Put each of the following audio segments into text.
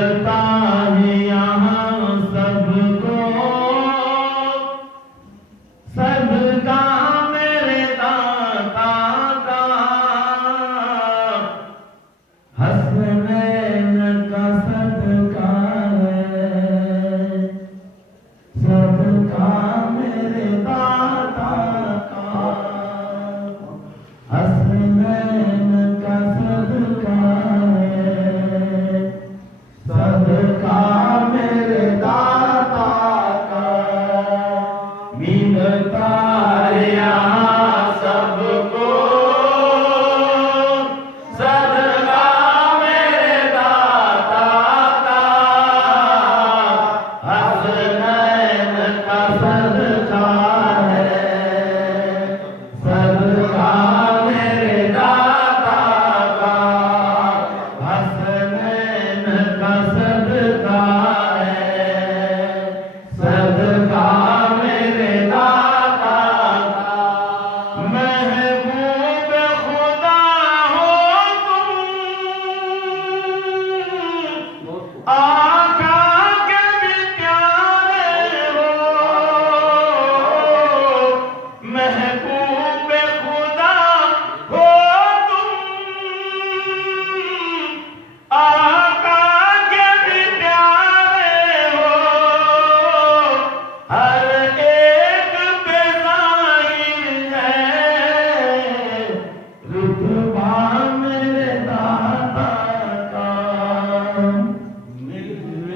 मिलता है यहाँ सबको, सदका मेरे दाता का, हसनैन का सदका है, सदका मेरे दाता का, हसनैन का सदका है, सदका मेरे दाता का। मिलता है यहाँ सबको, सदका मेरे दाता का, हसनैन का सदका है, सदका मेरे दाता का, हसनैन का सदका है, सदका मेरे दाता का। महबूब खुदा हो तुम, आका के भी प्यारे हो, महबूब खुदा हो तुम, आका के भी प्यारे हो, हर एक पे ज़ाहिर है रुतबा मेरे दाता का,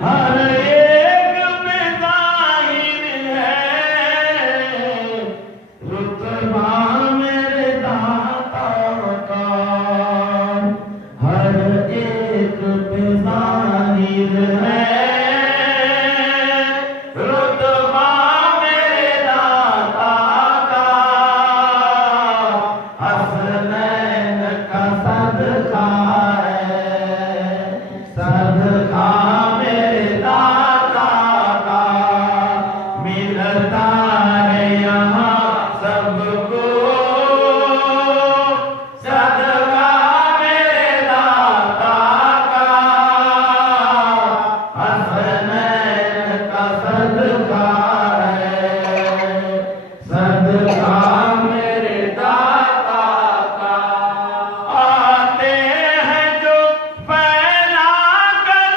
हर एक पे ज़ाहिर है रुतबा मेरे दाता का, हर एक पे ज़ाहिर है रुतबा मेरे दाता का, हसनैन का सदका है, सदका मेरे दाता का। मिलता है यहाँ सबको, सदका मेरे दाता का, हसनैन का सदका है, सदका मेरे दाता का। आते हैं जो फैला कर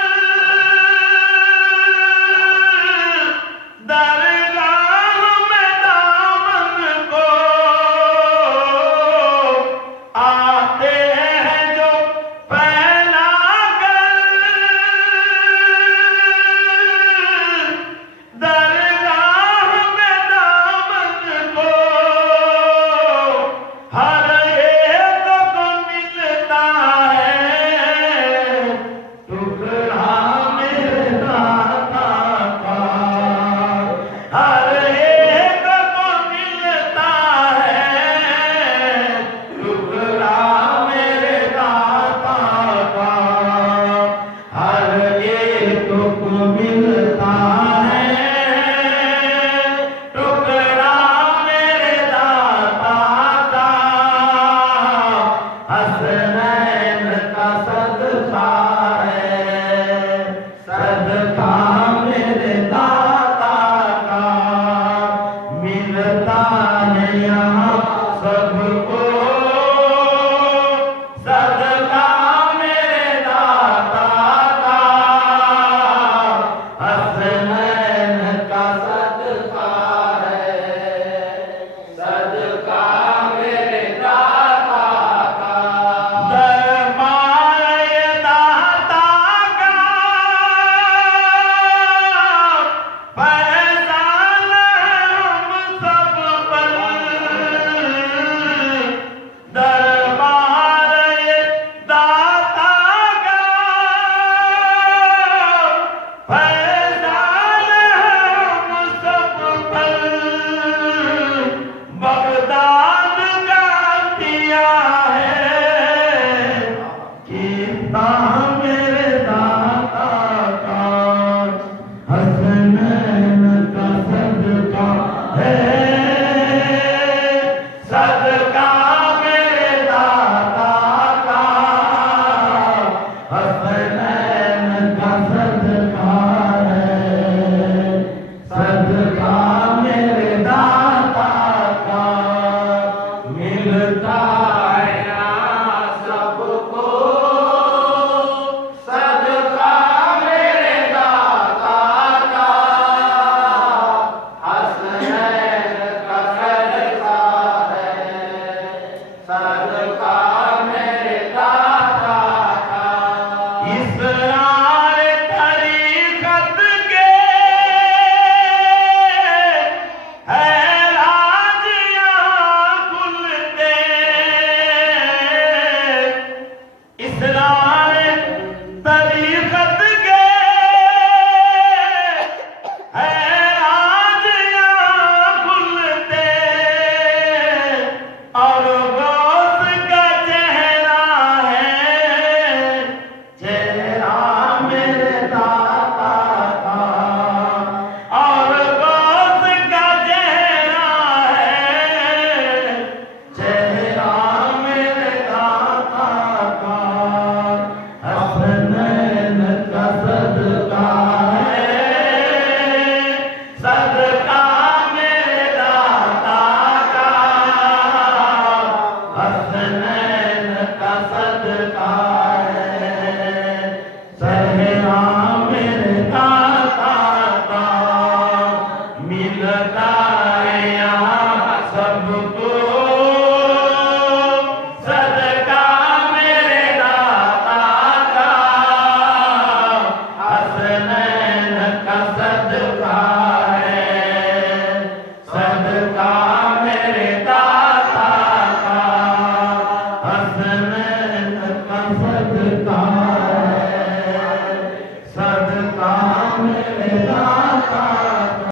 दरगाह में दामन को, आते हैं जो फैला कर दरगाह में दामन को, हर एक को मिलता है टुकड़ा मेरे दाता का, हर एक को मिलता है टुकड़ा मेरे दाता का, हर एक को मिलता